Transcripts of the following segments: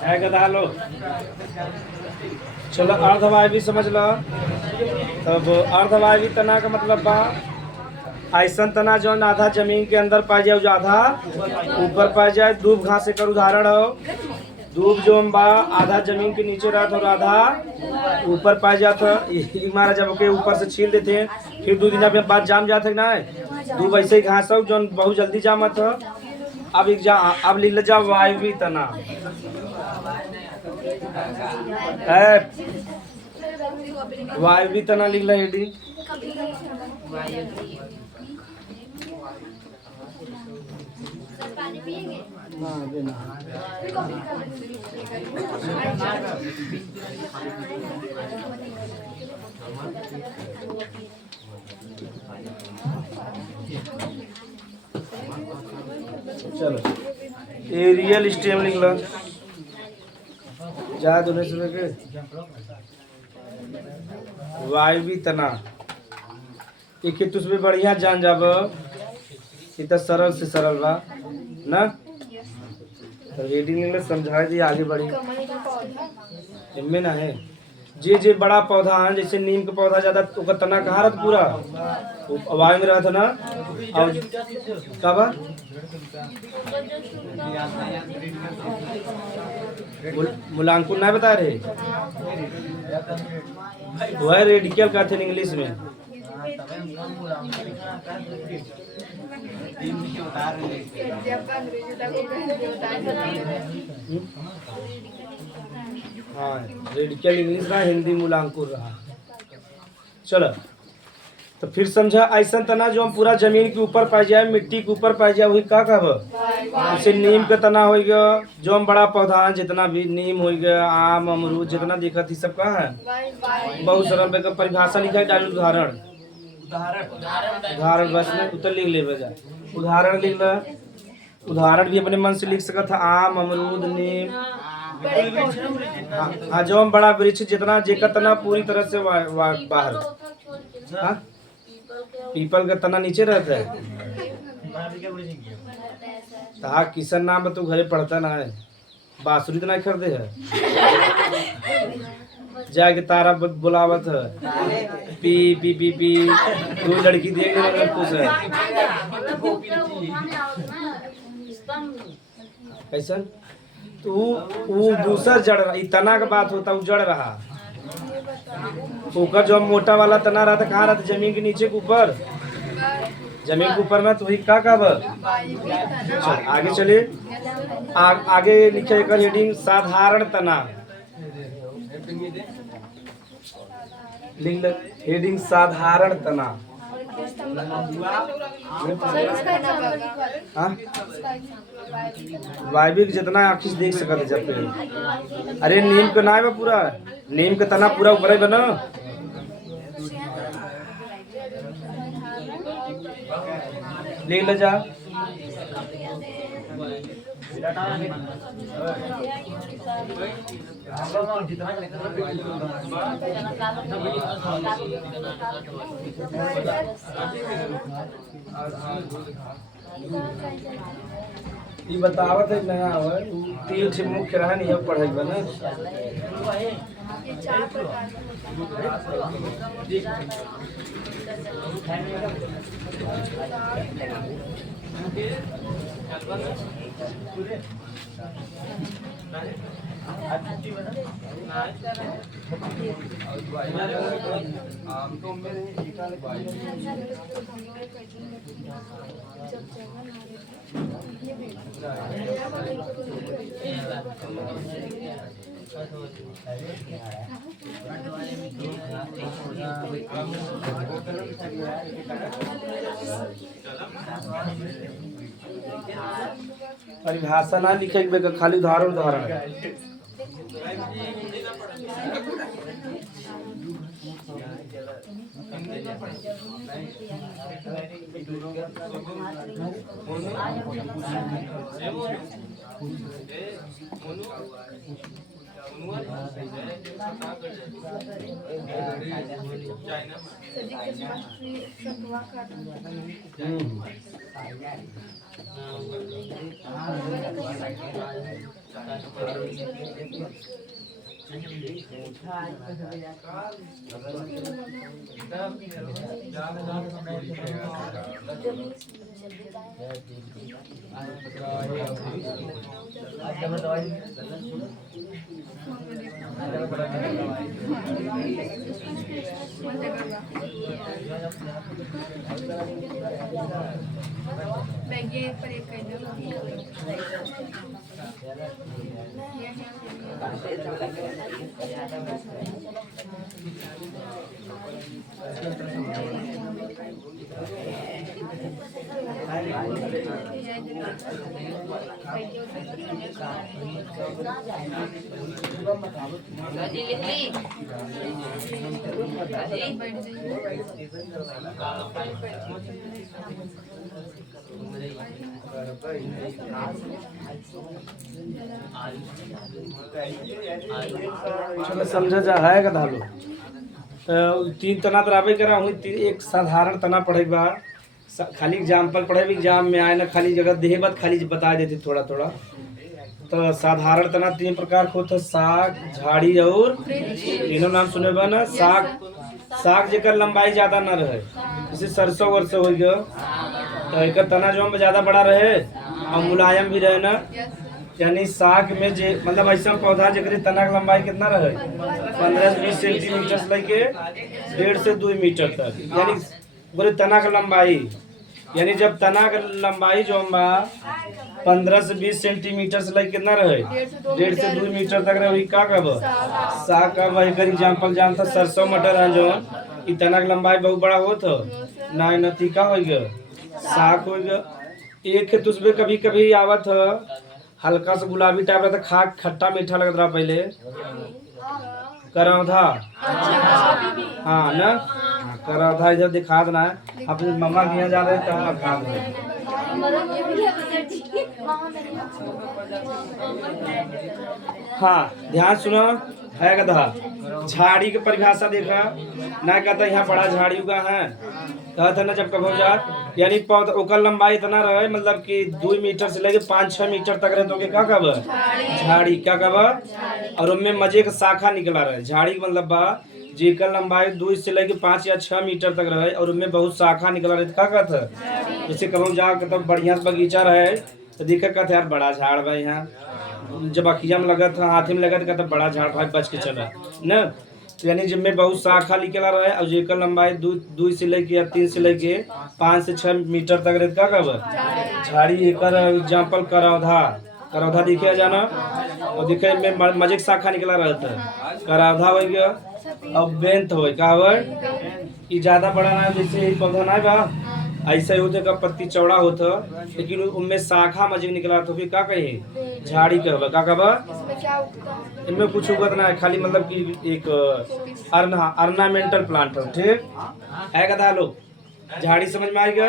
है गधा लो। चलो अर्धवायवी समझ लो। तब अर्धवायवी तना का मतलब बा ऐसा तना जो आधा जमीन के अंदर पाई जाए, आधा ऊपर पाई जाए। दूब घास एक उदाहरण हो। दूब जो बा आधा जमीन के नीचे रहता और आधा ऊपर पाई जाता। हमारा जब के ऊपर से छील देते हैं, फिर 2 दिन बाद जाम जाते है ना। दूब ऐसे ही घास हो जो बहुत जल्दी जामत हो। अब लिख ले जाओ वायवी तना। वायवी तना लिख ले हेडी। चलो एरियल स्टेम लिख लो। जा दोनों से के वायवी तना एक तुझ में बढ़िया जान जाब। इतना सरल से सरल बा ना। तो रेडी लिख लो, समझा दी आगे बढ़ी। इनमें ना है जे बड़ा पौधा है, जैसे नीम का पौधा ज्यादा तो तना कहाँ रहता पूरा वायु में रहता ना। और कब मूलांकुर ना बता रहे, वह रेडिकल का थे इंग्लिश में। हाँ रेडिकल इंग्लिश रहा, हिंदी मूलांकुर रहा। चलो तो फिर समझा ऐसा तना जो हम पूरा जमीन के ऊपर पाई जाए, मिट्टी के ऊपर पाई जाए, वही का कहब। जैसे नीम का तना हो गया, जो हम बड़ा पौधा है जितना भी नीम हो गया, आम अमरूद जितना देखा थी सब कहाँ है। बहुत सरल परिभाषा लिखा है, डाली उदाहरण। उदाहरण बस में उत्तर लिख ले बजा। उदाहरण लिख ला। उदाहरण भी अपने मन से लिख सकता था, आम अमरूद नीम। हाँ जो हम बड़ा वृक्ष जितना जेकर तना पूरी तरह से बाहर। हाँ पीपल का तना नीचे रहता है। हाँ किशन नाम तो घरे पढ़ता ना है, बांसुरी तो नहीं खरीदे है। जाके तारा बुलावत है, पी पी पी पी। 2 लड़की देख रहे खुश है। कैसा तो वो दूसरा जड़ रहा, तना का बात होता वो जड़ रहा। ऊपर जो मोटा वाला तना रहता कहाँ रहता, जमीन के नीचे के ऊपर। जमीन के ऊपर में तो वही का आगे चले। आगे लिखे एक हेडिंग साधारण तना लिख ले। हेडिंग साधारण तना। वायवी जितना आखिर से देख सकते जब पे। अरे नीम का ना है पूरा, नीम का तना पूरा ऊपर ही बना। लिख ले जा। ये बतावत है नया है, 3 से मुख्य रहा नहीं अब पढ़ाई बना। परिभाषा ना लिखे, खाली उदाहरण उदाहरण। चलो समझा जा है का धालो तीन तना तराबे करा हुई एक साधारण तना पढ़े बा खाली एग्जाम्पल पढ़े एग्जाम में आए ना खाली जगह देहे बात खाली बता देते थोड़ा थोड़ा तो साधारण तना तीन प्रकार को होता साग झाड़ी और तीनों नाम सुने बा ना साग साग जेकर लंबाई ज्यादा ना रहे जैसे सरसों वरसों हो गया तो एक तना जो हम ज्यादा बड़ा रहे और मुलायम भी रहे ना यानी साग में जे मतलब ऐसा पौधा जगह तना की लंबाई कितना रहे 15-20 सेंटीमीटर से लेके 1.5 से 2 मीटर तक यानी बोले तना का लंबाई यानी जब तना का लंबाई जो 15 से 20 सेंटीमीटर से लेके कितना रहे 1.5 से 2 मीटर तक रहे का कब साग का एक एग्जाम्पल जानता सरसों मटर है जो तना की लंबाई बहुत बड़ा हो तो ना नती का हो गया साग हो गया एक खेत उसमें कभी कभी आवत है हल्का सा गुलाबी टाइप रहता खा खट्टा मीठा लगता रहा पहले करौधा हाँ ना करौधा इधर दिखा देना है अपनी मम्मा के यहाँ जा रहे तब दिखा हाँ ध्यान सुनो है गधा झाड़ी की परिभाषा देखा ना कहता यहाँ बड़ा झाड़ी उगा है कहता ना जब कब हो जा यानी पौधा ओकर लंबाई इतना रहे मतलब कि 2 मीटर से लेके 5-6 मीटर तक रहे तो क्या कब झाड़ी क्या कब और उनमें मजे का शाखा निकला रहे झाड़ी मतलब बा जेकर लंबाई 2 से लेके 5 या 6 मीटर तक रहे और उनमें बहुत शाखा निकला रहे क्या कहता जैसे कहूँ जा तब बढ़िया से बगीचा रहे तो देखा कहते यार बड़ा झाड़ भाई यहाँ जब अखिया में लगा था हाथी में लगा था कहता बड़ा झाड़ भाई बच के चला न यानी जिनमें बहुत शाखा निकला रहे और जेकर लंबाई 2 से लेके या 3 से लेके 5 से 6 मीटर तक रहे क्या कब झाड़ी एक एग्जाम्पल करौधा दिखे जाना और दिखे में मजे की शाखा निकला रहता है करौधा हो गया और बेंत हो का ये ज्यादा बड़ा ना जैसे पौधा ना बा ऐसा ही होते का पत्ती चौड़ा होता लेकिन उनमें शाखा मजे निकला तो फिर क्या कहे झाड़ी कहबा का कहबा इनमें कुछ उगत ना है खाली मतलब कि एक अर्नामेंटल प्लांट है ठीक है कदा लोग झाड़ी समझ में आएगा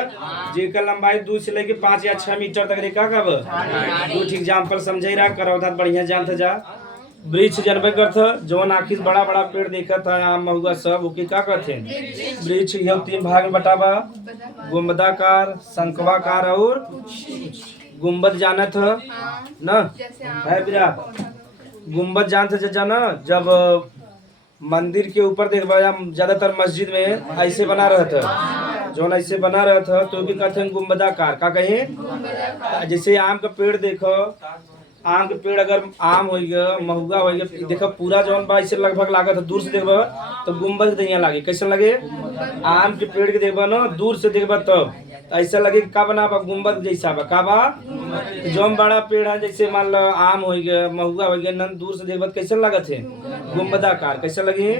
जेकर लंबाई 2 से लेके 5 या 6 मीटर तक का कब दो ठीक एग्जाम्पल समझे रहा करौधा बढ़िया जानता जा वृक्ष जनबे करता जवन आखिर बड़ा बड़ा पेड़ देखा था आम महुआ सब ओके क्या कहते वृक्ष यह 3 भाग में बटाबा गुम्बदाकार शंकवाकार और गुम्बद जानत है ना है विराट गुम्बद जानते जाना जब मंदिर के ऊपर देखबा ज्यादातर मस्जिद में ऐसे बना रहता जो ऐसे बना रहा था तो भी कहते हैं गुम्बदाकार का कहें जैसे आम का पेड़ देखो आम के पेड़ अगर आम हो गया महुआ हो गया देखो पूरा जौन बा ऐसे लगभग लागत है दूर से देखबा तो गुम्बद दहिया लागे कैसे लगे आम के पेड़ के देखबा ना दूर से देखबा तब तो ऐसा लगे का बना बा गुम्बद जैसा बा का बा जौन बड़ा पेड़ है जैसे मान लो आम हो गया महुआ हो गया नन दूर से देखबा कैसे लगत है गुम्बदाकार कैसे लगे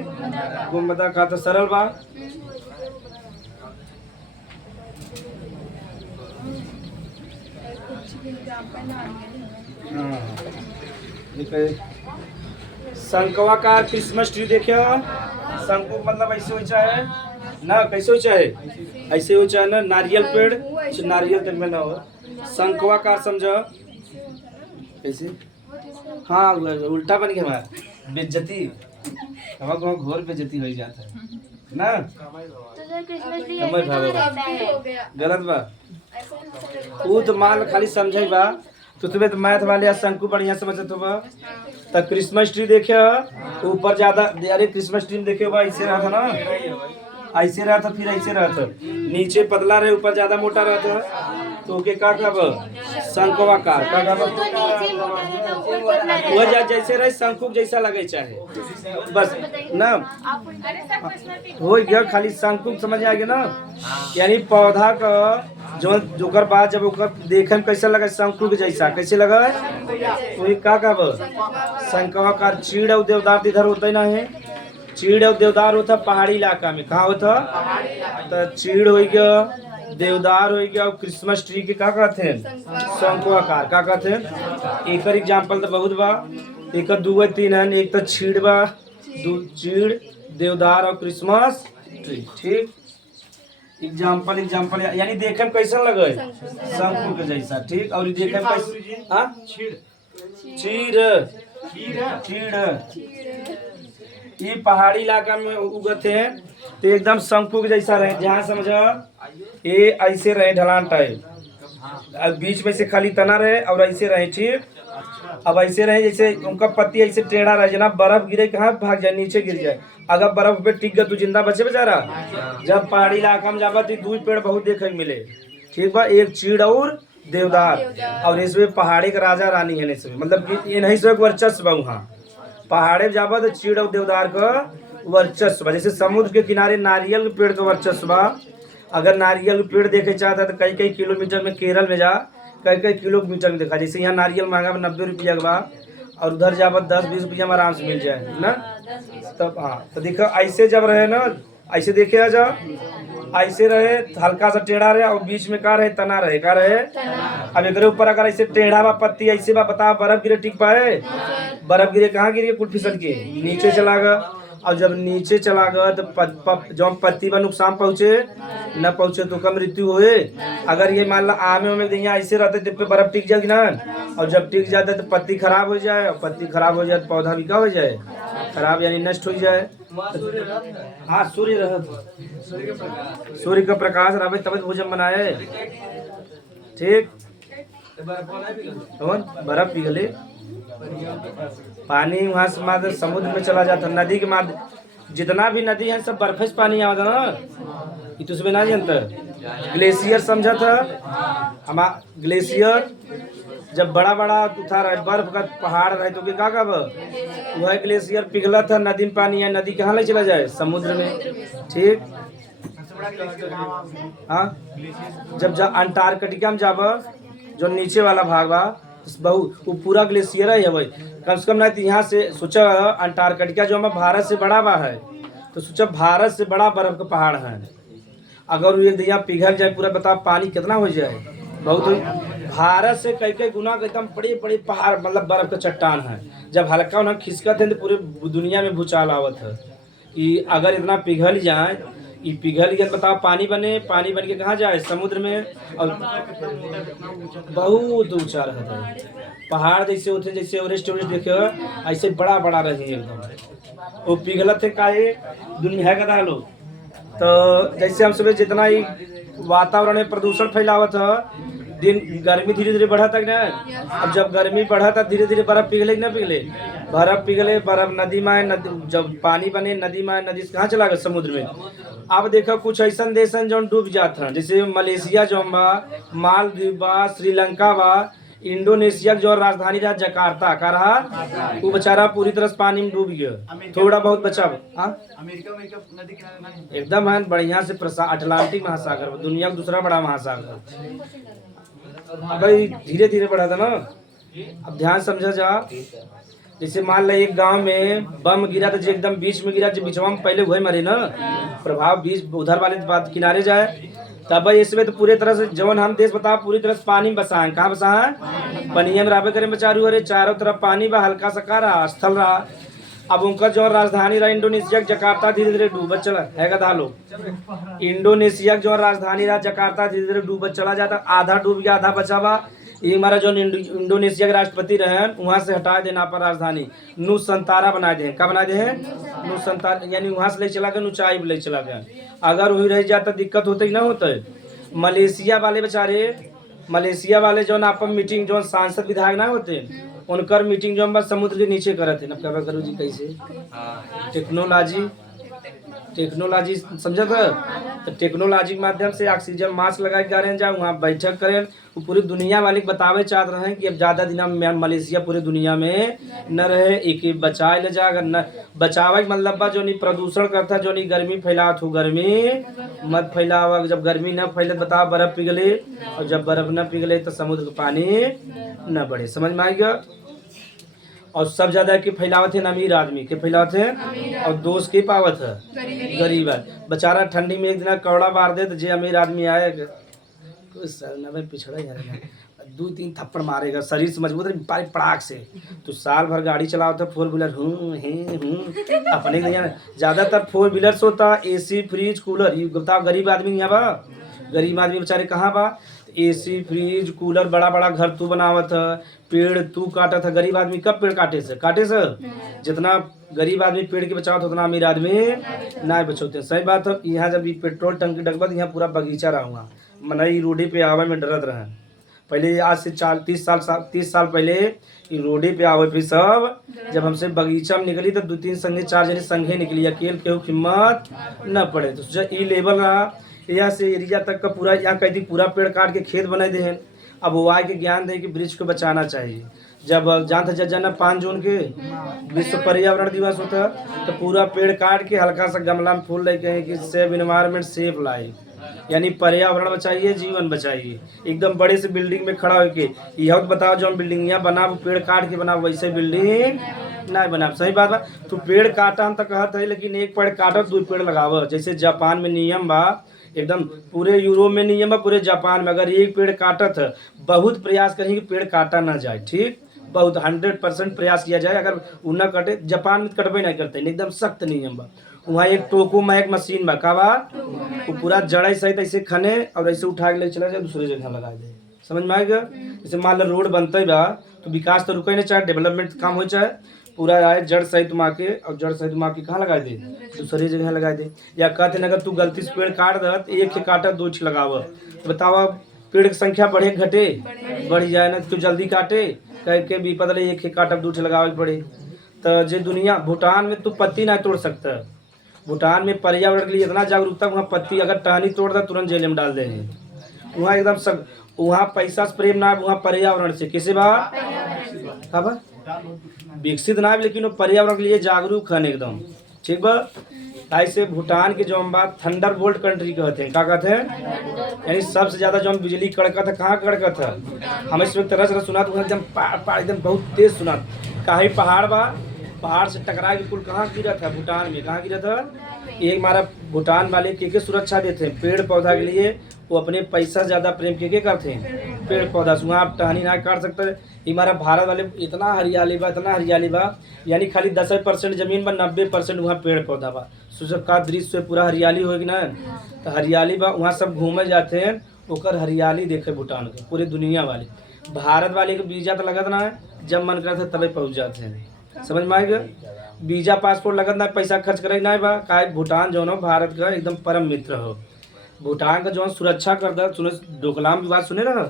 गुम्बदाकार तो सरल बा शंकवाकार क्रिसमस ट्री देखियो शंकु मतलब ऐसे हो चाहे ना कैसे हो चाहे ऐसे हो चाहे ना नारियल पेड़ नारियल तक में ना हो शंकवाकार समझो कैसे हाँ उल्टा बन गया हमारा बेइज्जती हमारा घोर बेइज्जती हो जाता है ना गलत बा वो तो मान खाली समझे बा तो तुम्हें तो मैथ वाले शंकु बढ़िया समझत होगा। तो क्रिसमस ट्री देखे ऊपर ज्यादा, अरे क्रिसमस ट्री में देखे होगा ऐसे रहा था ना, ऐसे रहा था, फिर ऐसे रहा था, नीचे पतला रहे ऊपर ज्यादा मोटा रहता, तो ओके का कब शंकुआकार का कब वह जैसे रहे शंकु जैसा लगे चाहे बस ना हो गया, खाली शंकु समझ आ गया ना। यानी पौधा का जो जोकर बाद जब ओकर देखे में कैसा लगा शंकु के जैसा कैसे लगा, तो का कब शंकुआकार। चीड़ और देवदार इधर होता ही ना है, चीड़ और देवदार होता पहाड़ी इलाका में, कहाँ होता तो चीड़ हो गया, देवदार हो गया, और क्रिसमस ट्री के का कहते हैं शंकुआकार का कहते हैं। एक एग्जाम्पल तो बहुत बा, एक दू तीन है, एक तो चीड़ बा, चीड़ देवदार और क्रिसमस ट्री। ठीक एग्जाम्पल एग्जाम्पल यानी देखे में कैसा लगे शंकु के जैसा। ठीक और देखे में कैसा चीड़ ये पहाड़ी इलाका में उगते हैं, तो एकदम शंकु के जैसा रहे, जहाँ समझो ये ऐसे रहे ढलान टाइप, बीच में से खाली तना रहे और ऐसे रहे। ठीक अब ऐसे रहे जैसे उनका पत्ती ऐसे टेढ़ा रहे, जना बर्फ गिरे कहाँ भाग जाए नीचे गिर जाए, अगर बर्फ पे टिक गया तो जिंदा बचे बेचारा। जब पहाड़ी इलाका में जाबा तो दो पेड़ बहुत देखे मिले। ठीक बा, एक चीड़ और देवदार, और इसमें पहाड़ी का राजा रानी है, मतलब कि ये नहीं सब वर्चस्व वहाँ पहाड़े में जाबा तो चीड़ और देवदार का वर्चस्व। जैसे समुद्र के किनारे नारियल के पेड़ का वर्चस्व, अगर नारियल के पेड़ देखे चाहता है तो कई कई किलोमीटर में केरल में जा, कई कई किलोमीटर में देखा। जैसे यहाँ नारियल महंगा 90 रुपया का, और उधर जाबा 10-20 रुपया में आराम से मिल जाए ना। तब हाँ तो देखो ऐसे जब रहे ना, ऐसे देखे आ जा, ऐसे रहे हल्का सा टेढ़ा रहे और बीच में का रहे तना रहे, का रहे। अब एक ऊपर अगर ऐसे टेढ़ा बा पत्ती ऐसे बा, बता बर्फ गिरे टिक पाए, बर्फ गिरे कहाँ गिरी कुल फिसल के नीचे चला गया, और जब नीचे चला गया तो जब पत्ती पर नुकसान पहुँचे न पहुँचे तो कम मृत्यु हुए। अगर ये मान ला आमे में यहाँ ऐसे रहते तो पे बर्फ टिक जाएगी ना, और जब टिक जाता है तो पत्ती खराब हो जाए, और पत्ती खराब हो जाए तो पौधा भी क्या हो जाए खराब, यानी नष्ट हो जाए। हाँ सूर्य रह, सूर्य का प्रकाश रहे तब भोजन बनाए। ठीक बर्फ पिघले, पानी वहाँ से माद समुद्र में चला जाता, नदी के माद जितना भी नदी है सब बर्फ से पानी आता ना, ये तो उसमें ना जानता। ग्लेशियर समझा था हम, ग्लेशियर जब बड़ा बड़ा था बर्फ का पहाड़ रहे तो क्या कब वह ग्लेशियर पिघला था, नदी में पानी है, नदी कहाँ ले चला जाए समुद्र में। ठीक हाँ जब अंटार्कटिका में जाब जो नीचे वाला भाग बा बहु वो पूरा ग्लेशियर है भाई, कम से कम नहीं तो यहाँ से सोचा अंटार्कटिका जो हमारा भारत से बड़ा बा है, तो सोचा भारत से बड़ा बर्फ का पहाड़ है, अगर ये यहाँ पिघल जाए पूरा बताओ पानी कितना हो जाए, बहुत भारत से कई कई गुना एकदम बड़े बड़े पहाड़ मतलब बर्फ का चट्टान है। जब हल्का उन्हें खिसकत है तो पूरे दुनिया में भूचाल आवत है कि अगर इतना पिघल जाए, ये पिघल गया बताओ पानी बने, पानी बन के कहाँ जाए समुद्र में, और बहुत ऊंचा रहता है पहाड़ जैसे होते जैसे एवरेस्ट देखे ऐसे बड़ा बड़ा रहे एकदम, वो पिघलत थे काहे दुनिया है का लोग। तो जैसे हम सुबह जितना ही वातावरण में प्रदूषण फैलावत है, दिन गर्मी धीरे धीरे बढ़ा तक ना, अब जब गर्मी बढ़ा था धीरे धीरे बर्फ पिघले ना पिघले, बर्फ पिघले, बर्फ नदी में, नदी जब पानी बने नदी में, नदी से कहाँ चला गया समुद्र में। अब देखो कुछ ऐसा देश जो डूब जाता है, जैसे मलेशिया जो बा, मालदीव बा, श्रीलंका बा, इंडोनेशिया जो राजधानी रहा जकार्ता का रहा, वो बेचारा पूरी तरह से पानी में डूब गया, थोड़ा बहुत बचा। एकदम है बढ़िया से अटलांटिक महासागर दुनिया का दूसरा बड़ा महासागर, भाई धीरे धीरे बढ़ा था ना। अब ध्यान समझा जा, जैसे मान लो एक गांव में बम गिरा था जो एकदम बीच में गिरा, जो बीचवा में पहले वही मरे ना, प्रभाव बीच उधर वाले बात किनारे जाए, तब भाई इसमें तो पूरे तरह से जवन हम देश बताओ पूरी तरह से पानी में बसा है, कहाँ बसा है पनिया में राबे करे में चारू अरे चारों तरफ पानी बा, हल्का सा का रहा स्थल रहा। अब उनका जो राजधानी रहा इंडोनेशिया जकार्ता धीरे धीरे डूबत चला है का लोग, इंडोनेशिया जो राजधानी रहा जकार्ता धीरे धीरे डूबत चला जाता, आधा डूब गया आधा बचा हुआ। ये हमारा जो इंडोनेशिया के राष्ट्रपति रहे वहाँ से हटा देना पर राजधानी नुसंतारा बना दे, क्या बना दे हैं नुसंतारा, यानी वहाँ से ले चला गया ऊंचाई ले चला गया। अगर वही रह जाता दिक्कत होते ही ना होता। मलेशिया वाले बेचारे मलेशिया वाले जो अपन मीटिंग जो सांसद विधायक ना होते उनकर मीटिंग जो बस समुद्र के नीचे करते ना क्या करो जी कैसे टेक्नोलॉजी टेक्नोलॉजी समझा था। तो टेक्नोलॉजी के माध्यम से ऑक्सीजन मास्क लगा के करें जाए वहाँ बैठक करें वो पूरी दुनिया वाले को बतावे चाहते रहे हैं कि अब ज़्यादा दिन में मलेशिया पूरी दुनिया में न रहे एक बचाए ले जाएगा न बचावे मतलब बा जो नहीं प्रदूषण करता जो नहीं गर्मी फैलात हो गर्मी मत फैलावा जब गर्मी न फैले बताओ बर्फ पिघले और जब बर्फ न पिघले तो समुद्र का पानी न बढ़े समझ में आएगा। और सब ज्यादा के फैलावत है अमीर आदमी के फैलावत है और दोस्त के पावत है गरीब है बेचारा ठंडी में एक दिन कौड़ा मार दे तो जे अमीर आदमी आए पिछड़ा यार 2-3 थप्पड़ मारेगा शरीर से मजबूत है पड़ाक से तो साल भर गाड़ी चलाओ तो 4 व्हीलर अपने ज्यादातर 4 व्हीलर होता एसी फ्रिज कूलर ये बताओ गरीब आदमी यहाँ बा गरीब आदमी बेचारे कहाँ बा एसी फ्रिज कूलर बड़ा बड़ा घर तू बनावत है पेड़ तू काटत है गरीब आदमी कब पेड़ काटे से जितना गरीब आदमी पेड़ के बचावत उतना अमीर आदमी ना बचोते सही बात है। यहाँ जब पेट्रोल टंकी डगबत यहाँ पूरा बगीचा रहूँगा मनई रोडे पे आवे में डरत रहे पहले आज से 30 साल पहले रोडे पे आवे फिर सब जब हमसे बगीचा में निकली तो 2-3 संगे 4 जने संगे निकली अकेले केहू हिम्मत न पड़े तो सोचा ई लेवल रहा यहाँ से एरिया तक का पूरा यहाँ कह दी पूरा पेड़ काट के खेत बना दे हैं। अब वो आए के ज्ञान दे कि वृक्ष को बचाना चाहिए जब जानता जजाना 5 जून के विश्व पर्यावरण दिवस होता तो पूरा पेड़ काट के हल्का सा गमला में फूल लेके हैं कि सेव इन्वायरमेंट सेफ लाइफ यानी पर्यावरण बचाइए जीवन बचाइए एकदम बड़े से बिल्डिंग में खड़ा होके यह बताओ जो बिल्डिंग यहाँ बना वो पेड़ काट के बना वैसे बिल्डिंग नहीं बना सही बात बा तो पेड़ काटा हम तो कहते है लेकिन एक पेड़ काटो 2 पेड़ लगाव जैसे जापान में नियम बा एकदम पूरे यूरोप में नियम है पूरे जापान में अगर एक पेड़ काटत है बहुत प्रयास करेंगे कि पेड़ काटा ना जाए ठीक बहुत 100% प्रयास किया जाए अगर वो न कटे जापान में कटबे नहीं करते एकदम सख्त नियम बा वहाँ एक टोको में एक मशीन बा का बा वो पूरा जड़ा सहित ऐसे खने और ऐसे उठा के ले चला जाए दूसरी जगह लगा दे समझ में आएगा। जैसे मान लो रोड बनते बा तो विकास तो रुके नहीं चाहे डेवलपमेंट काम हो चाहे पूरा आए जड़ सहित माँ के और जड़ सहित माँ के कहाँ लगा दे दूसरी जगह लगा दे या कहते न अगर तू गलती से पेड़ काट दे एक काटा 2 लगाव तो बताओ पेड़ की संख्या बढ़े घटे बढ़ जाए ना तो जल्दी काटे कह के भी पता नहीं 1 काटा 2 लगावे पड़े तो जे दुनिया भूटान में तू पत्ती ना तोड़ सकता भूटान में पर्यावरण के लिए इतना जागरूकता वहाँ पत्ती अगर टहनी तोड़ दे तुरंत जेल में डाल दे वहाँ एकदम सब वहाँ पैसा से प्रेम ना वहाँ पर्यावरण से किसी बा खबर विकसित ना लेकिन वो पर्यावरण के लिए जागरूक है एकदम ठीक बा। ऐसे भूटान के जो हम बात थंडर बोल्ट कंट्री कहते हैं क्या कहते हैं यानी सबसे ज्यादा जो हम बिजली कड़कत है कहाँ कड़कत है हमें इस वक्त तरह सुना तो एकदम एकदम बहुत तेज सुना कहीं पहाड़ बा पहाड़ से टकरा के कुल कहाँ गिरा था भूटान में कहाँ गिरा था एक हमारा भूटान वाले के सुरक्षा देते हैं पेड़ पौधा के लिए वो अपने पैसा ज्यादा प्रेम के करते हैं पेड़ पौधा से वहाँ आप टहनी ना काट सकते हमारा भारत वाले इतना हरियाली बा यानी खाली 10% जमीन बा 90% वहाँ पेड़ पौधा बा सूचक का दृश्य पूरा हरियाली होगी ना तो हरियाली बा वहाँ सब घूमे जाते हैं ओकर हरियाली देखे भूटान के पूरी दुनिया वाले भारत वाले को वीजा तो लगत ना है जब मन करता तभी पहुँच जाते हैं समझ में आएगा वीजा पासपोर्ट लगत ना पैसा खर्च करे ना बा का भूटान जो है भारत का एकदम परम मित्र हो भूटान का जो सुरक्षा करता सुने डोकलाम की बात सुने ना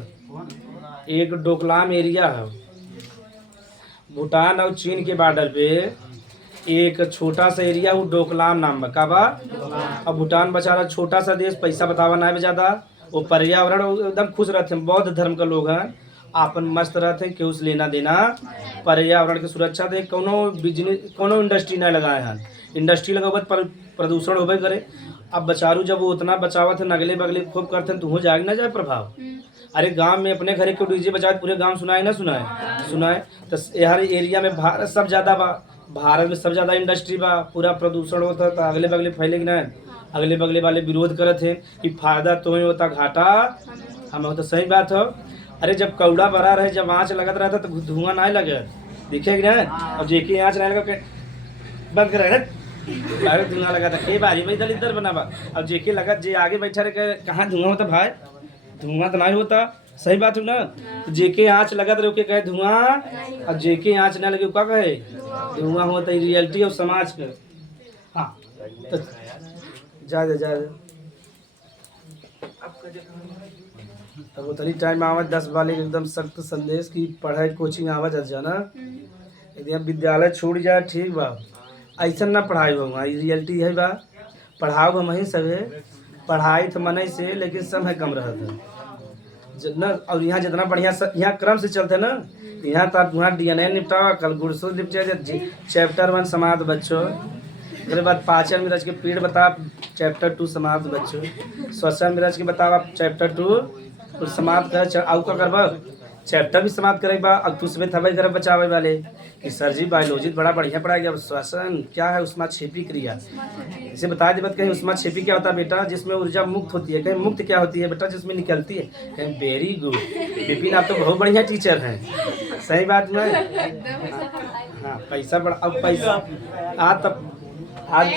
एक डोकलाम एरिया है भूटान और चीन के बॉर्डर पे एक छोटा सा एरिया वो डोकलाम नाम का बा और भूटान बेचारा छोटा सा देश पैसा बतावा ना ज्यादा वो पर्यावरण एकदम खुश रहते हैं बौद्ध धर्म का लोग हैं आपन मस्त रहते हैं केहू से लेना देना पर्यावरण की सुरक्षा दे कोनो बिजनेस कोनो इंडस्ट्री ना लगाए हैं इंडस्ट्री लगावत पर प्रदूषण होबे करे अब बचारू जब वो उतना बचावत है अगले बगले खूब करते हैं तो हो जाएगा ना जाए प्रभाव अरे गांव में अपने घरे के डीजे बजाए पूरे गांव सुनाए तो यार एरिया में भारत सब ज्यादा बा भारत में सब ज्यादा इंडस्ट्री बा पूरा प्रदूषण होता तो अगले बगले फैलेगी ना अगले बगले वाले विरोध करते हैं कि फायदा तुम्हें होता घाटा हम होता सही बात हो। अरे जब कौड़ा बड़ा रहे जब आँच लगत रहता तो धुआं ना लगे दिखेगी ना और जेके आँच नहीं लगा बंद कर धुआं लगा था के बारी भाई इधर इधर बना बा अब जेके लगा जे आगे बैठा रहे कहाँ धुआं होता भाई धुआं तो नहीं होता सही बात है ना तो जेके आँच लगा तो कहे धुआं और जेके आँच ना लगे क्या कहे धुआं होता है रियलिटी और समाज का। हाँ तो जा तब उतनी टाइम आवत 10 वाले के एकदम सख्त संदेश की पढ़ाई कोचिंग आवत है जाना। यदि हम विद्यालय छूट जाए ठीक बा, ऐसा ना पढ़ाई बा वहाँ रियलिटी है बा। पढ़ाओ हम वहीं सभे पढ़ाई तो मने से, लेकिन समय कम रहा था जितना। और यहाँ जितना बढ़िया यहाँ क्रम से चलते ना, यहाँ तक वहाँ DNA निपटा, कल गुरसो निपटा, चैप्टर 1 समाप्त बच्चों। उसके बाद पाचन मिराज के पीड़ बता, चैप्टर 2 समाप्त बच्चों। श्वसन मिराज के बताओ आप चैप्टर 2 समाप्त कर। आउ का करबा चैप्टर भी समाप्त करेगा। अब तू सुबह थबई कर बचावे वाले कि सर जी बायोलॉजी बड़ा बढ़िया पढ़ाएगा। अब श्वसन क्या है, उष्मा क्षेपी क्रिया इसे बता दे बात। कहीं उष्मा क्षेपी क्या होता है बेटा, जिसमें ऊर्जा मुक्त होती है। कहीं मुक्त क्या होती है बेटा, जिसमें निकलती है। कहीं वेरी गुड विपिन, आप तो बहुत बढ़िया टीचर हैं। सही बात में। हाँ पैसा बड़ा, अब पैसा तब आज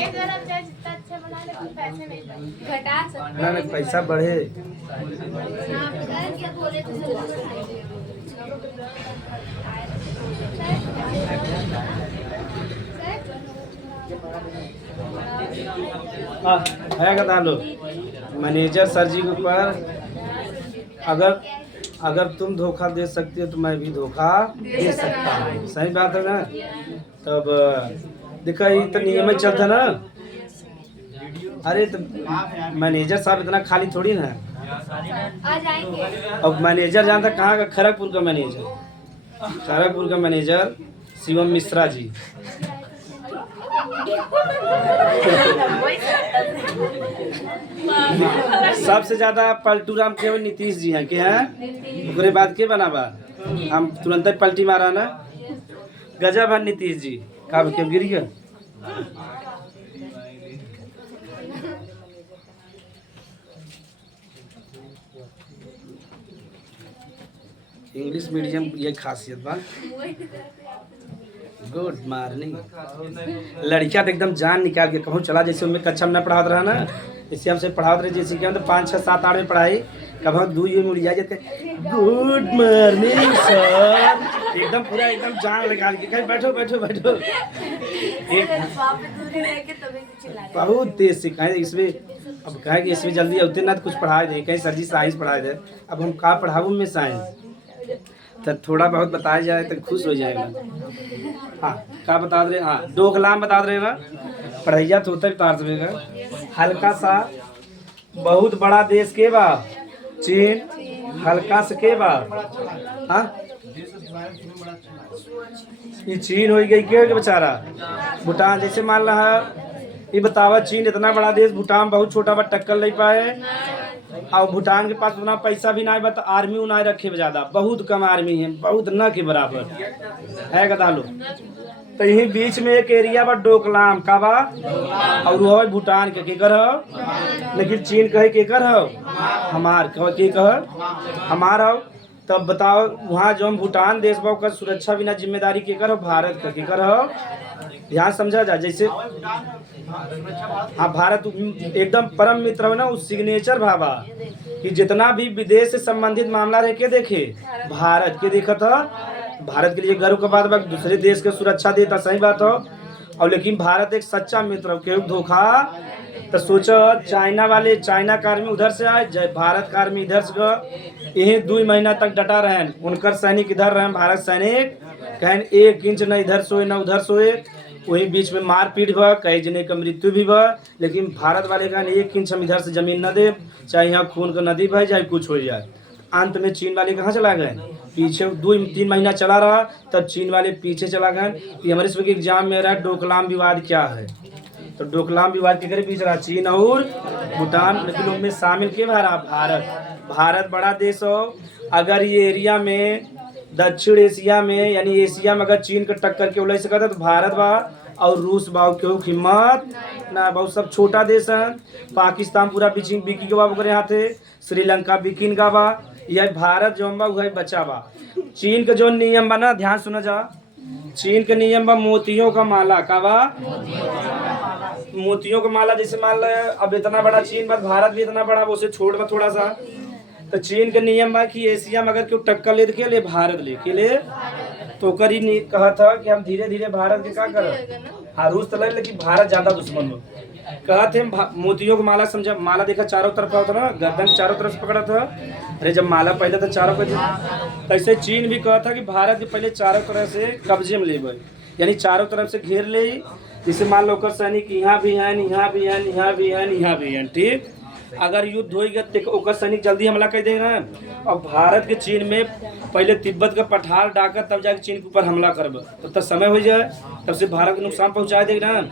ना पैसा बढ़े। है कदा लो मैनेजर सर जी के ऊपर, अगर तुम धोखा दे सकती हो तो मैं भी धोखा दे सकता हूँ। सही बात है ना। तब देखा ये तो नियम ही चलता ना। अरे तो मैनेजर साहब इतना खाली थोड़ी ना। अब मैनेजर जानता कहाँ का, खड़गपुर का मैनेजर, खड़गपुर का मैनेजर शिवम मिश्रा जी। सबसे ज्यादा पलटू राम केवल नीतीश जी हैं। के हैं उसके बाद के बनाबा, हम तुरंत पलटी मारा ना। गजब है नीतीश जी। कब क्यों गिर गया। इंग्लिश मीडियम ये खासियत बा। Good morning. लड़कियां तो एकदम जान निकाल के कहूँ चला, जैसे उनमें कक्षा में न पढ़ाते रहा ना, इसे हमसे पढ़ाते रहे। जैसे क्या 5, 6, 7, 8 में पढ़ाई, कब हम 2 मुड़ जाते गुड मॉर्निंग सर, एकदम पूरा एकदम जान निकाल के कहीं बैठो बैठो बैठो। बहुत तेज सिखाए इसमें। अब कहे कि इसमें जल्दी होते ना तो कुछ पढ़ा दे, कहीं सर जी साइंस पढ़ा दे। अब हम कहाँ पढ़ाऊँ में साइंस, तो थोड़ा बहुत बताया जाए तो खुश हो जाएगा। हाँ क्या बता रहे। हाँ डोकलाम बता रहे ना, पढ़ैया तो होता है तार समेगा। हल्का सा बहुत बड़ा देश के बा चीन, हल्का से के बा। हाँ ये चीन हो गई के बेचारा। भूटान जैसे मान रहा ये बतावा, चीन इतना बड़ा देश, भूटान बहुत छोटा बा, टक्कर नहीं पाए। और भूटान के पास उतना पैसा भी ना बता, आर्मी उना रखे ज्यादा, बहुत कम आर्मी है, बहुत न के बराबर है गदा लो। तो यही बीच में एक एरिया बा डोकलाम का बा, और वो है भूटान के कर हो, लेकिन चीन कहे के कर हो हमार के कह हमार हो। तब बताओ वहाँ जो हम भूटान देश बा का सुरक्षा बिना जिम्मेदारी के कर हो, भारत का के कर हो। ध्यान समझा जाए जैसे। हाँ भारत एकदम परम मित्र है ना, उस सिग्नेचर भावा कि जितना भी विदेश से संबंधित मामला रह के देखे भारत के देखा था। भारत के लिए गर्व का बात बा, दूसरे देश के सुरक्षा देता, सही बात हो। और लेकिन भारत एक सच्चा मित्र के धोखा। तो सोचो चाइना वाले, चाइना का आर्मी उधर से आए, भारत का आर्मी इधर से यही 2 महीना तक डटा रहे। उनकर सैनिक इधर रहे, भारत सैनिक कहें 1 इंच न इधर सोए न उधर सोए। वही बीच में मारपीट हुआ, कई जने का मृत्यु भी हुआ। लेकिन भारत वाले कहें 1 इंच हम इधर से जमीन न दे, चाहे यहाँ खून का नदी बह जाए कुछ हो जाए। अंत में चीन वाले कहाँ चला गए, पीछे 2-3 महीना चला रहा, तब चीन वाले पीछे चला गए। कि हमारे इसमें एग्जाम में रहा डोकलाम विवाद क्या है। तो डोकलाम विवाद के बीच रहा चीन और भूटान, लेकिन उनमें शामिल के रहा भारत। भारत बड़ा देश हो, अगर ये एरिया में दक्षिण एशिया में यानी एशिया में अगर चीन का टक्कर के उलझ सकता तो भारत बा और रूस बा क्यों हिम्मत ना। बहुत सब छोटा देश है। पाकिस्तान पूरा बिकी के बा ओकरे यहाँ थे, श्रीलंका बिकिन का बा। यह भारत जो बा वह बचा बा। चीन का जो नियम बा ना, ध्यान सुना जा, चीन के नियम बा मोतियों का माला का बा, मोतियों का माला। जैसे मान लो अब इतना बड़ा चीन बा, भारत भी इतना बड़ा, उसे छोड़ बा थोड़ा सा। तो चीन के नियम बा कि एशिया में अगर क्यों टक्कर ले के ले भारत ले के ले, तो ओकर ही कहा था कि हम धीरे धीरे भारत के का कर। हाँ रूस तो लगे लेकिन भारत ज्यादा दुश्मन हो। कहा थे मोतियों को माला समझा, माला देखा चारों तरफ का होता ना, गर्दन चारों तरफ से पकड़ा था। अरे जब माला पहले तो चारों पे तैसे चीन भी कहा था कि भारत के पहले चारों तरफ से कब्जे में ले, यानी चारों तरफ से घेर ले। जैसे मान लो कर सैनिक यहाँ भी हैं, यहाँ भी हैं, यहाँ भी हैं, यहाँ भी हैं, ठीक। अगर युद्ध हो गया तो ओकर सैनिक जल्दी हमला कर देगा। और भारत के चीन में पहले तिब्बत का पठार डाकर तब जाके चीन के ऊपर हमला करब, तब तक समय हो जाए, तब से भारत को नुकसान पहुंचा देगा ना।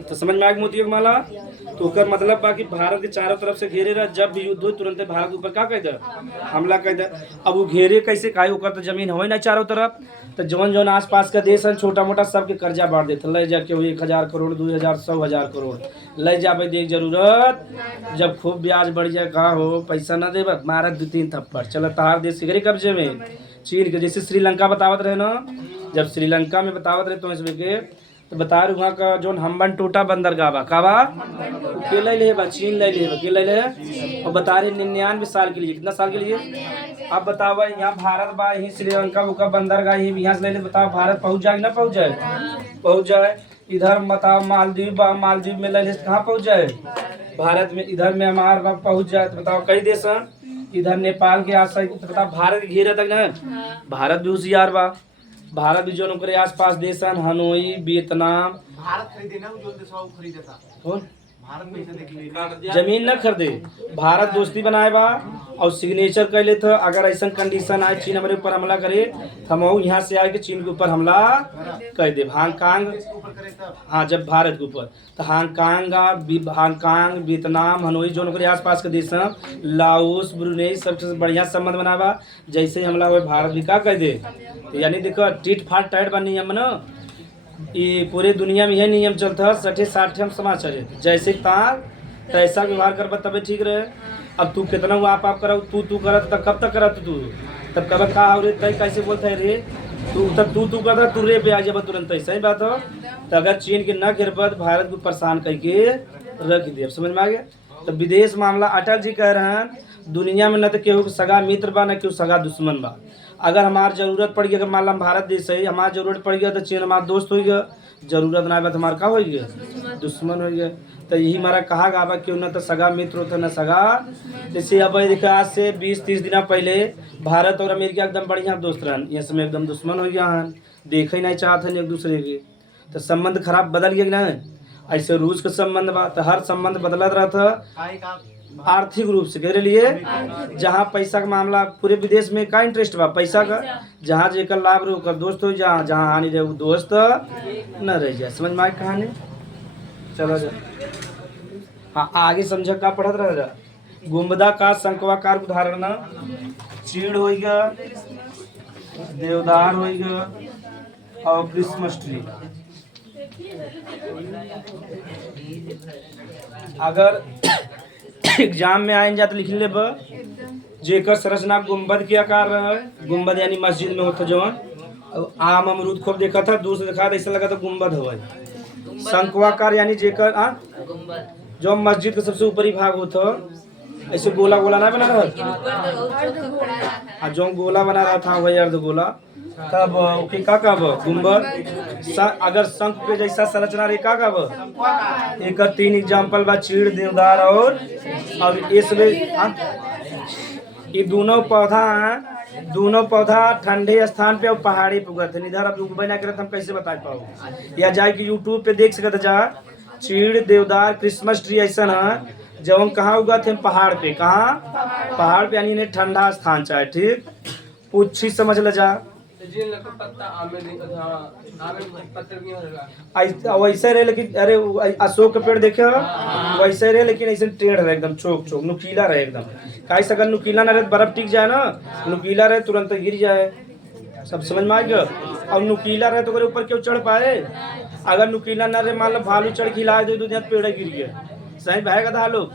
तो समझ में आ गई मोतियों की माला। तो ओकर मतलब बा कि भारत के चारों तरफ से घेरे रह, जब भी युद्ध हो तुरंत भारत के ऊपर का कह दे, हमला कर दे। अब वो घेरे कैसे काहे, ओकर तो जमीन हो ना चारों तरफ। तो जौन जौन आस पास का देश है छोटा मोटा सबके कर्जा बांट देते, ले जाके 1000 करोड़ 2000 100,000 करोड़ ले जाबे दे जरूरत। जब खूब ब्याज बढ़ जाए कहा हो पैसा ना दे मारा 2-3 थप्पड़, चलो तहार देश के कब्जे में चीन के। जैसे श्रीलंका बतावत रहे ना, जब श्रीलंका में बतावत रहे तो इसमें के तो बता रहे वहाँ का जो हम्बन टोटा बंदरगाह बा का बा के ले बा, चीन ले के ले। और बता रहे 99 साल के लिए, कितना साल के लिए। अब बताओ यहाँ भारत बा, यहीं श्रीलंका का बंदरगाह यहीं यहाँ से ले बताओ भारत पहुँच जाए ना पहुँच जाए, पहुँच जाए। इधर बताओ मालदीव बा, मालदीव में ले कहाँ पहुँच जाए भारत में, इधर में हमार बा पहुँच जाए। तो बताओ कई देश हैं, इधर नेपाल के आस तो बताओ भारत घेरे तक ना। भारत भी होशियार बा, भारत भी जो ओकरे आस पास देश हैं, हनोई वियतनाम। भारत खरीदे ना जो देश वो खरीदता कौन भारत में से देखिए जमीन न खरीदे, भारत दोस्ती बनाए बा और सिग्नेचर कर ले था। अगर ऐसा कंडीशन आए चीन हमारे ऊपर हमला करे तो हम यहाँ से आए कि चीन के ऊपर हमला कर दे। हांगकांग, हाँ जब भारत के ऊपर तो हांगकांग वियतनाम हनोई जो उनके आस पास के देश हैं, लाओस ब्रुनेई सबसे बढ़िया संबंध बनावा। जैसे ही हमला हुए भारत भी का कर दे। तो यानी देखो टिट फाट टाइट बा नियम ना, ये पूरे दुनिया में यह नियम चलता है। 60-60 हम समाज चले, जैसे तार तैसा व्यवहार कर तबे ठीक रहे। अब तू कितना आप करा तू करत तब कब तक करत तू, तब कब का हो रे तय कैसे बोलता है रे तू, तब तू करता तू रे पे आ जाब तुरंत। ऐसा ही बात हो। तो अगर चीन के न गिरबत भारत को परेशान करके रख दे। समझ में आ गया। तो विदेश मामला अटल जी कह रहे हैं दुनिया में न तो केहू सगा मित्र बा न केहू सगा दुश्मन बा। अगर हमार जरूरत पड़ गई, अगर मान लो भारत देश है हमार जरूरत पड़ गया तो चीन हमारा दोस्त हो गया, जरूरत ना बा तो हमारा का हो गया दुश्मन हो गया। तो यही हमारा कहा गा क्यों न तो सगा मित्र होता न सगा। जैसे अब देखा आज से 20-30 दिन पहले भारत और अमेरिका एकदम बढ़िया दोस्त रहन, ये समय एकदम दुश्मन हो गया हन, देख ही नहीं चाहते एक दूसरे के। तो संबंध खराब बदल गया ना। ऐसे रूस का संबंध बा तो हर संबंध बदलत रहा था आर्थिक रूप से के लिए। जहाँ पैसा का मामला पूरे विदेश में का इंटरेस्ट बा पैसा का, जहाँ जेकर लाभ रहे ओकर दोस्त हो, जहाँ जहाँ हानि रहे दोस्त न रह जाए। समझ में आई कहानी। चलो जा हाँ आगे समझ का पढ़त रह। गुम्बदा का शंकवाकार उदाहरण ना, चीड़ हो गया, देवदार हो गया और क्रिसमस ट्री। अगर एग्जाम में आए जाते लिख ले जेकर संरचना गुम्बद के आकार रहा है। गुम्बद यानी मस्जिद में होता जवान आम अमरूद खूब देखा था, दूर से देखा था ऐसा लगा था गुम्बद हो। शंकवाकार यानी जेकर जो मस्जिद का सबसे ऊपरी भाग होता ऐसे गोला गोला ना बना रहा था, जो गोला बना रहा था वही अर्ध गोला। तब ओके का कब गुम्बद। अगर शंख के जैसा संरचना रे का कब एक 3 एग्जाम्पल बा, चीड़ देवदार और ये दोनों पौधा हैं। दोनों पौधा ठंडे स्थान पे और पहाड़ी पे उगते हैं। इधर अब उगबे ना करते हम कैसे बता पाओ, या जाए कि यूट्यूब पे देख सकते जा। चीड़ देवदार क्रिसमस ट्री ऐसा है जब कहाँ उगा थे पहाड़ पे, कहाँ पहाड़ पे यानी ठंडा स्थान चाहे। ठीक पूछी समझ ल जा वैसे रहे। लेकिन अरे अशोक का पेड़ देखे वैसे रहे, लेकिन ऐसे टेढ़ रहे एकदम, चौक चौक नुकीला रहे एकदम। कैसे अगर नुकीला ना रहे बर्फ टिक जाए ना, नुकीला रहे तुरंत गिर जाए। सब समझ में आ गया। और नुकीला रहे तो अगर ऊपर क्यों चढ़ पाए। अगर नुकीला ना रहे मान लो भालू चढ़ खिला दे तो पेड़ गिर गया, सही बहेगा था लोग।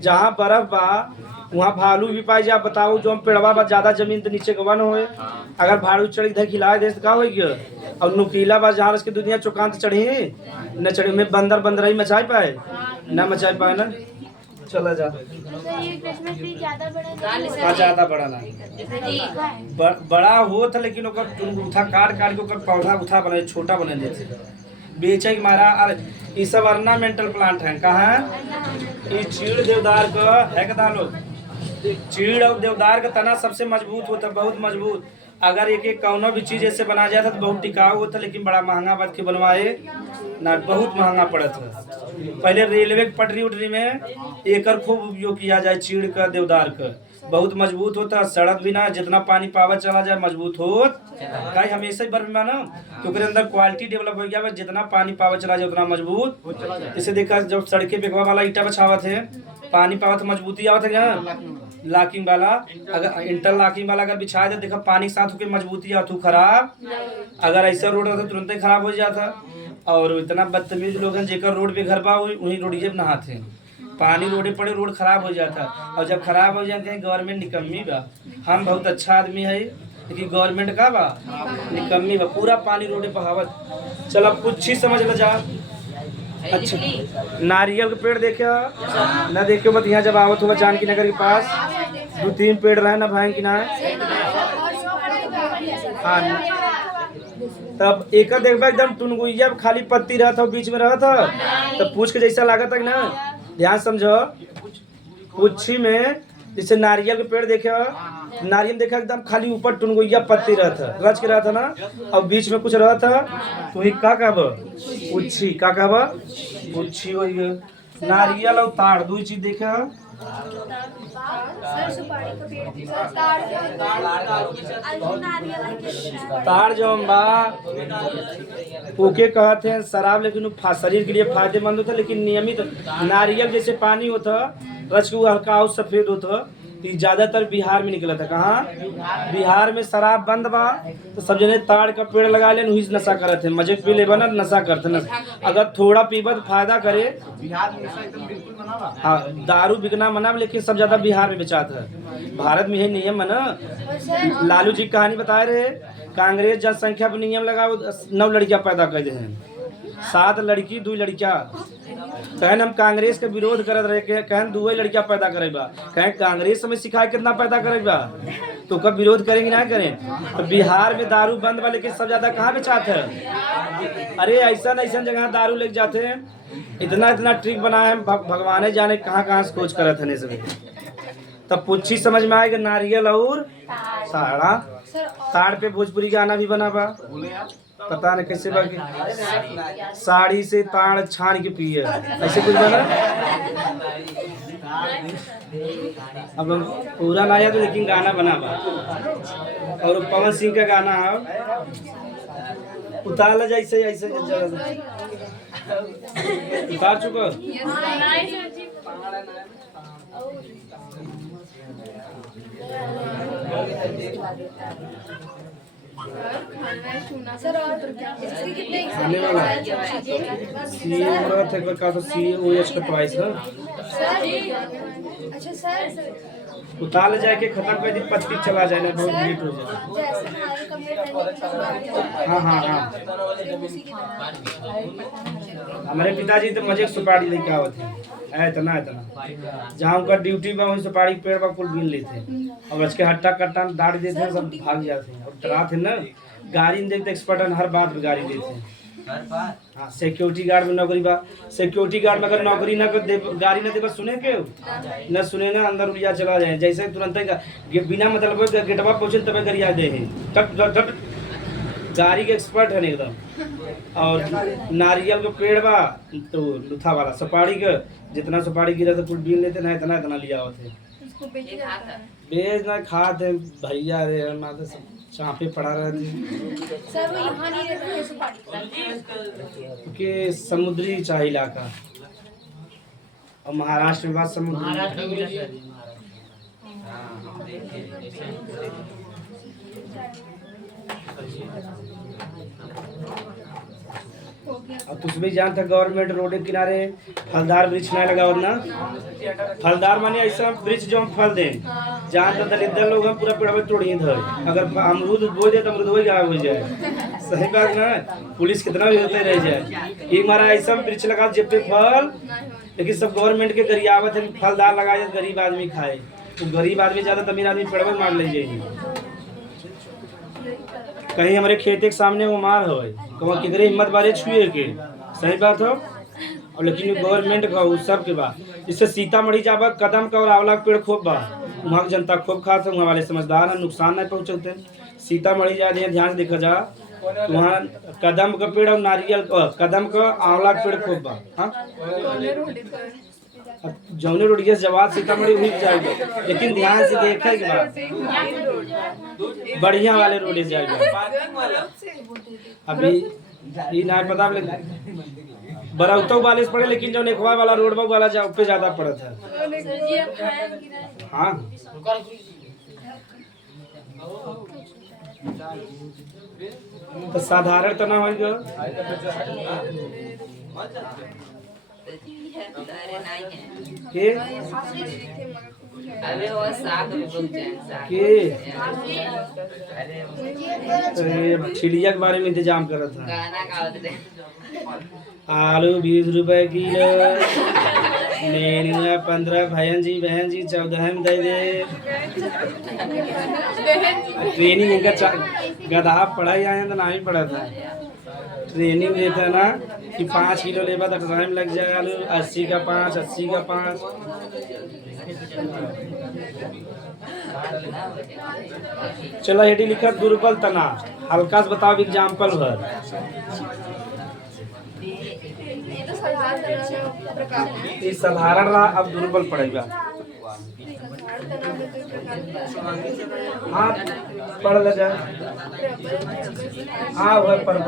जहाँ बर्फ बा वहाँ भालू भी पाए जा। बताओ जो हम पेड़वा बा ज्यादा जमीन तो नीचे गवन हो, अगर भालू चढ़ इधर खिला दे तो का हो गया। और नुकीला बा जहाँ उसकी दुनिया चौकांत चढ़ी न चढ़ी में बंदर बंदरई मचाई पाए ना मचाई पाए ना। चला जा। सर ये क्रिसमस ट्री ज्यादा बड़ा नहीं का ज्यादा बड़ा ना बड़ा हो था, लेकिन ओकर उठा काट काट के ओकर पौधा उठा बने छोटा बने देते बेचे के मारा। ये सब ऑर्नामेंटल प्लांट है। कहाँ है? ये चीड़ देवदार का है कदा लोग। चीड़ और देवदार का तना सबसे मजबूत होता है, बहुत मजबूत। अगर एक एक कौनो भी चीज ऐसे बना जाता तो बहुत टिकाऊ होता, लेकिन बड़ा महंगा बात के बनवाए ना, बहुत महंगा पड़ता है। पहले रेलवे की पटरी उटरी में एकर खूब उपयोग किया जाए, चीड़ का देवदार का बहुत मजबूत होता। सड़क भी ना, जितना पानी पावर चला जाए मजबूत होत कहीं हमेशा ही बर्फ में ना, तो उसके अंदर क्वालिटी डेवलप हो गया, जितना पानी पावर चला जाए उतना मजबूत। इसे देखा जब सड़कें बेकवा वाला ईटा बिछावत है, पानी पावत मजबूती आवत है यहाँ लॉकिंग वाला। अगर इंटर लॉकिंग वाला अगर बिछाए तो देखा पानी के साथ होकर मजबूती आती खराब। अगर ऐसा रोड रहता तुरंत ही खराब हो जाता। और इतना बदतमीज लोग हैं जेकर रोड पे घर बा वहीं रोडिये नहाते हैं, पानी रोडे पड़े रोड खराब हो जाता। और जब खराब हो जाते हैं गवर्नमेंट निकम्मी बा। हम बहुत अच्छा आदमी है लेकिन गवर्नमेंट का बा निकम्मी बा, पूरा पानी रोडे बहावत। चल अब कुछ चीज समझ ल जा। अच्छा नारियल के पेड़ देखे न देखे मत, यहाँ जब आवत हुआ जानकी नगर के पास 2-3 पेड़ रहे ना भाई कि ना। हाँ तब एक देखबा एकदम टुनगुइया खाली पत्ती रहा था बीच में रहा था, तब पूछ के जैसा लागत है ना। ध्यान समझो, पुच्छी में जैसे नारियल के पेड़ देखे, नारियल देखा एकदम खाली ऊपर टुनगुइया पत्ती रहा था, रच के रहा था ना, और बीच में कुछ रहा था तो ही का कहब पुच्छी, का कहब पुच्छी हो गया। नारियल और ताड़ दो चीज देखा। ताड़ जो बा ओके कहते हैं शराब, लेकिन वो शरीर के लिए फायदेमंद होता है। लेकिन नियमित नारियल जैसे पानी होता रच के हल्का और सफेद होता, ज्यादातर बिहार में निकला था। कहाँ? बिहार में शराब बंद बा तो सब जने ताड़ का पेड़ लगा ले, वही नशा करते हैं। मजे पी ले बना नशा करते न, अगर थोड़ा पीबा तो फायदा करे। बिहार में नशा एकदम बिल्कुल मना बा। हाँ दारू बिकना मना, लेकिन सब ज्यादा बिहार में बेचाता है। भारत में यही नियम है ना। लालू जी कहानी बताए रहे, कांग्रेस जनसंख्या पर नियम लगा 9 लड़कियां पैदा कर दे हैं, 7 लड़की 2 लड़कियां। कहन हम कांग्रेस के विरोध करत रहे, कहन 2 लड़कियां पैदा करेगा, कहें कांग्रेस हमें सिखाए कितना पैदा करेगा, तो कब विरोध करेंगे ना करें। तो बिहार में दारू बंद बा, लेकिन सब ज्यादा कहाँ बेचाते हैं। अरे ऐसा ऐसा जगह दारू लेके जाते हैं, इतना इतना ट्रिक बनाए हैं, भगवान जाने कहाँ कहाँ से खोज करत है सब। तब पुच्छी समझ में आएगा नारियल और ताड़ा। ताड़ पे भोजपुरी गाना भी बना बा, पता नहीं कैसे बाकी साड़ी से ताड़ छान के पिए ऐसे कुछ बना। अब पूरा ना आया तो लेकिन गाना बना बा। और पवन सिंह का गाना है उतार जैसे ऐसे उतार चुका। खाने वाला सी उम्रत एक बार का तो सी ओ एच का प्राइस है। अच्छा सर उतार ले जाके खत्म कर दी, पत्ती चला जाए ना, बहुत लेट हो जाए। हाँ हाँ हाँ हमारे पिताजी तो मजे सुपारी लेके आवत है, इतना इतना जहाँ उनका ड्यूटी में वही सुपारी पेड़ पर कुल बीन लेते और बच के हट्टा कट्टा दाड़ देते हैं, सब भाग जाते हैं। और डराते ना गाड़ी में देखते एक्सपर्ट हर बात में गाड़ी देते हैं। हाँ सिक्योरिटी गार्ड में नौकरी बा, सिक्योरिटी गार्ड में अगर नौकरी न कर दे गाड़ी न दे सुने के न सुने ना अंदर उड़िया चला जाए, जैसे तुरंत बिना मतलब गेटवा पहुंचे तब गरिया दे टप गाड़ी के एक्सपर्ट है एकदम। और नारियल का पेड़ बा तो लुथा वाला सुपारी का जितना सुपारी गिरा तो कुल बीन लेते ना, इतना इतना लिया होते बेच ना खाते भैया रे ना तो चापे पड़ा रहती सर वो यहाँ नहीं रहता है सुपारी क्योंकि समुद्री चाहे इलाका और महाराष्ट्र में बात समुद्र। अब तुम भी जानते गवर्नमेंट रोड के किनारे फलदार वृक्ष नहीं लगाओ ना। फलदार माने ऐसा वृक्ष जो हम फल दें, जहाँ तक दलिद्र लोग हम पूरा पेड़ तोड़िए धर, अगर अमरूद बो दे तो अमरूद वही गायब हो जाए। सही बात ना, पुलिस कितना भी होते रह जाए। एक हमारा ऐसा वृक्ष लगा जब पे फल लेकिन सब गवर्नमेंट के गरियावत है कि फलदार लगाए तो गरीब आदमी खाए, तो गरीब आदमी ज़्यादा तो अमीर आदमी पेड़वे मार ले जाएगी। कहीं हमारे खेत के सामने वो मार हो कहूँ किधरे हिम्मत बारे छुए के, सही बात हो। और लेकिन गवर्नमेंट का उस सब के बाद इससे सीतामढ़ी जाबा कदम का और आंवला का पेड़ खूब बा, वहाँ की जनता खूब खात है, वहाँ वाले समझदार है, नुकसान नहीं पहुँचते। सीतामढ़ी जा ध्यान से देखा जा, वहाँ कदम का पेड़ और नारियल का, कदम का आंवला का पेड़ खूब बा। हाँ जौने रोडिया जवाब सीतामढ़ी हुई जाएगा, लेकिन ध्यान से देखे के बाद बढ़िया वाले रोड जाएगा। अभी ये ना पता बरौतो वाले से पड़े, लेकिन जो नेखवा वाला रोड वाला जा पे ज्यादा पड़ता है। हाँ तो साधारण तो ना होगा के छिड़िया के बारे में इंतजाम कर रहा था। आलू 20 रुपए किलो, नेनुआ 15, बहन जी 14 में दे दे। ट्रेनिंग इनका गधा पढ़ाई आया तो नहीं पढ़ा था, ट्रेनिंग देता ना कि 5 किलो लेबा तो टाइम लग जाएगा। आलू 80 का 5, 80 का 5। चलो हेडी लिखा दुर्बल तना, हल्का से बताओ एग्जाम्पल भर। ये साधारण रहा, अब दुर्बल पड़ेगा। हाँ पढ़ ले जाए। हाँ वह पढ़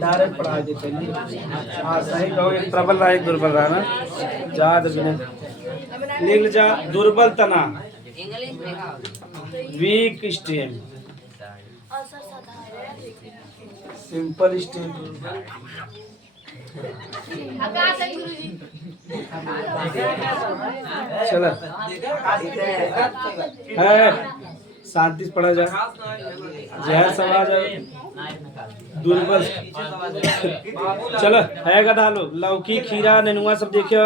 डायरेक्ट पढ़ा देते हैं। हाँ सही कहो, एक प्रबल रहा एक दुर्बल रहा ना, जा लिख ले जा। दुर्बल तना वीक स्टेम, सिंपल स्टेम। चलो है शांति से पढ़ा जाए, जहर समाज दुर्बल। चलो है गधा लोग, लौकी खीरा नेनुआ सब देखियो,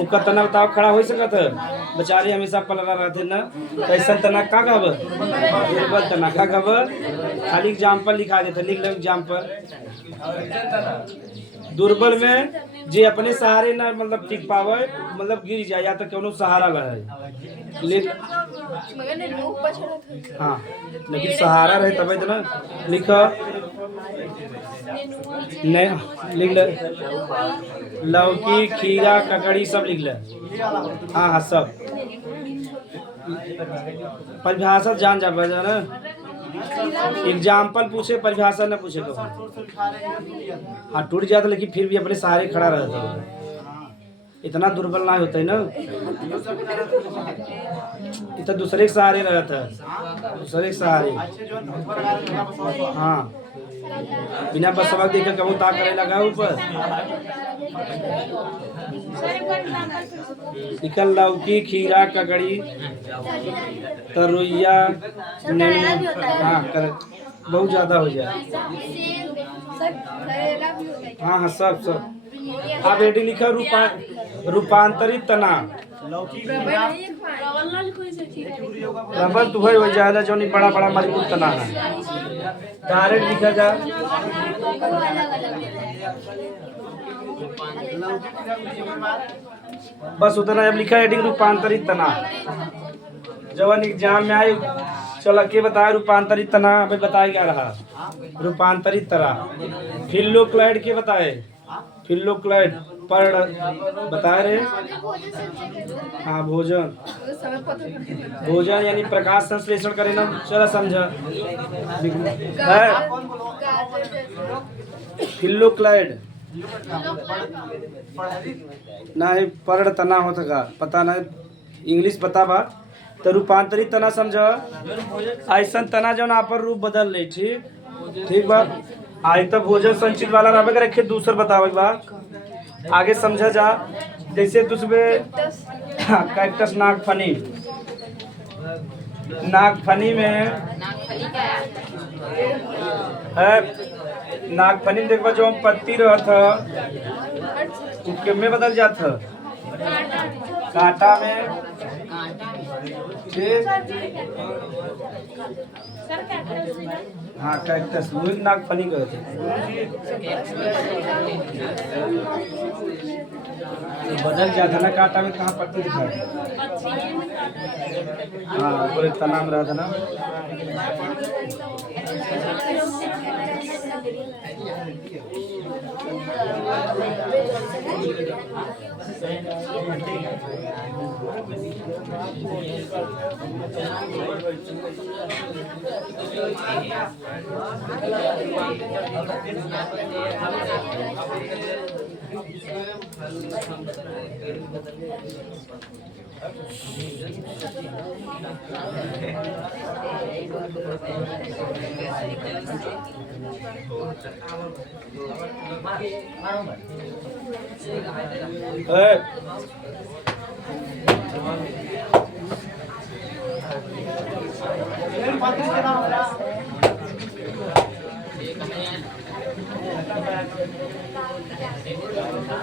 उसका तना बताओ खड़ा हो सकत है। बेचारे हमेशा पलरा रहते ना, कैसा तना का कहब, दुर्बल तना का कहब। खाली एग्जाम्पल लिखा देते, लिख लो एग्जाम्पल। दुर्बल में जे अपने सहारे ना मतलब टिक पावे, मतलब गिर जाए या तो कोनो सहारा रहे, लेकिन हाँ लेकिन सहारा रहे तब तो ना। लिखो नहीं लिख ले, लौकी खीरा ककड़ी सब लिख ले। हाँ हाँ सब परिभाषा जान जा ना, एग्जाम्पल पूछे परिभाषा न पूछे तो हाँ टूट जाता, लेकिन फिर भी अपने सहारे खड़ा रहता है। इतना दुर्बल ना होता है ना, इतना दूसरे के सहारे रहता है, दूसरे के सहारे। हाँ बिना बस सबक देखे कहूँ ता करे लगा ऊपर। निकल लौकी खीरा ककड़ी तरुइया हाँ कर बहुत ज्यादा हो जाए। हाँ हाँ सब सब। आप रेडी लिखा रूपांतरित तना, रबर तो है ज्यादा जो नहीं बड़ा बड़ा मजबूत तना है। डायरेक्ट लिखा जा बस उतना। अब लिखा है रूपांतरित तना, जवन एग्जाम में आए चलो के बताए रूपांतरित तना। अभी बताए क्या रहा रूपांतरित तना। फिल्लोक्लाइड के बताए, फिल्लोक्लाइड पर बताए रहे। हाँ भोजन, भोजन यानी प्रकाश संश्लेषण करे ना। चलो समझा है फिल्लोक्लाइड नहीं पर्ण तना होता का पता नहीं, इंग्लिश पता बा तो रूपांतरित तना समझ। ऐसा तना जो ना पर रूप बदल ले, ठीक ठीक बा। आज तक भोजन संचित वाला रहा रखे, दूसर बतावे बा आगे समझा जा। जैसे दूसरे कैक्टस नागफनी, नागफनी में है, नागफनी में देखबा जो पत्ती रहता वो किम में बदल जाता कांटा में ठीक सर कैक्टस में हाँ कैक्टस वही नागफनी कहते हैं तो बदल जाता ना कांटा में कहाँ पत्ती दिखा हाँ पूरे तना में रहा था ना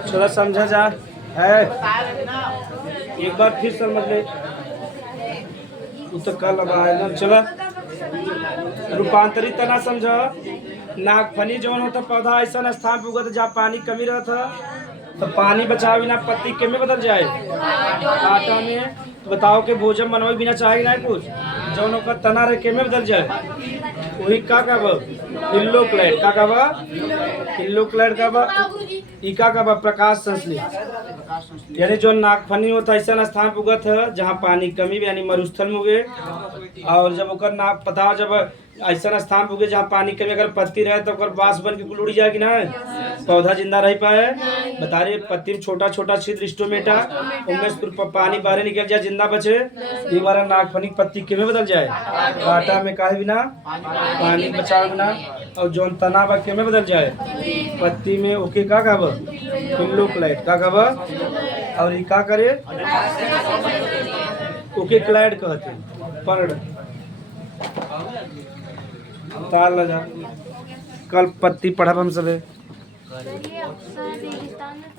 थोड़ा समझा जा है एक बार फिर समझ ले तो कल अब आए ना चलो रूपांतरित तना समझो नागफनी जौन होता पौधा ऐसा स्थान पे उगत जहाँ पानी कमी रहता तो पानी बचावे बिना पत्ती के में बदल जाए कांटा में तो बताओ के भोजन बनवाए बिना चाहे ना कुछ जौन ओकर तना रहे के में बदल जाए वही का कहब इल्लोक्लेड का कहब इल्लोक्लेड कहब ई का कहब प्रकाश संश्लेष यानी जो नागफनी होता ऐसा स्थान पे उगत है जहाँ पानी कमी यानी मरुस्थल में उगे और जब ओकर नाग पता जब ऐसा स्थान पे उगे जहाँ पानी कमी अगर पत्ती रहे तो ओकर बांस बन के कुल उड़ जाएगी ना पौधा जिंदा रह पाए बता रहे पत्ती में छोटा छोटा छिद्र स्टोमेटा उनमें से पानी बाहर निकल जाए जिंदा बचे एक बार नागफनी पत्ती के में बदल जाए कांटा में काहे बिना पानी बचाव बिना और जौन तना बा के में बदल जाए पत्ती में ओके का कहब इल्लोक्लेड का कहब और ई का करे ओके क्लाइड कहते पर्ण ताल लगा कल पत्ती पढ़ब हम सबे सर ये अक्सर रेगिस्तान में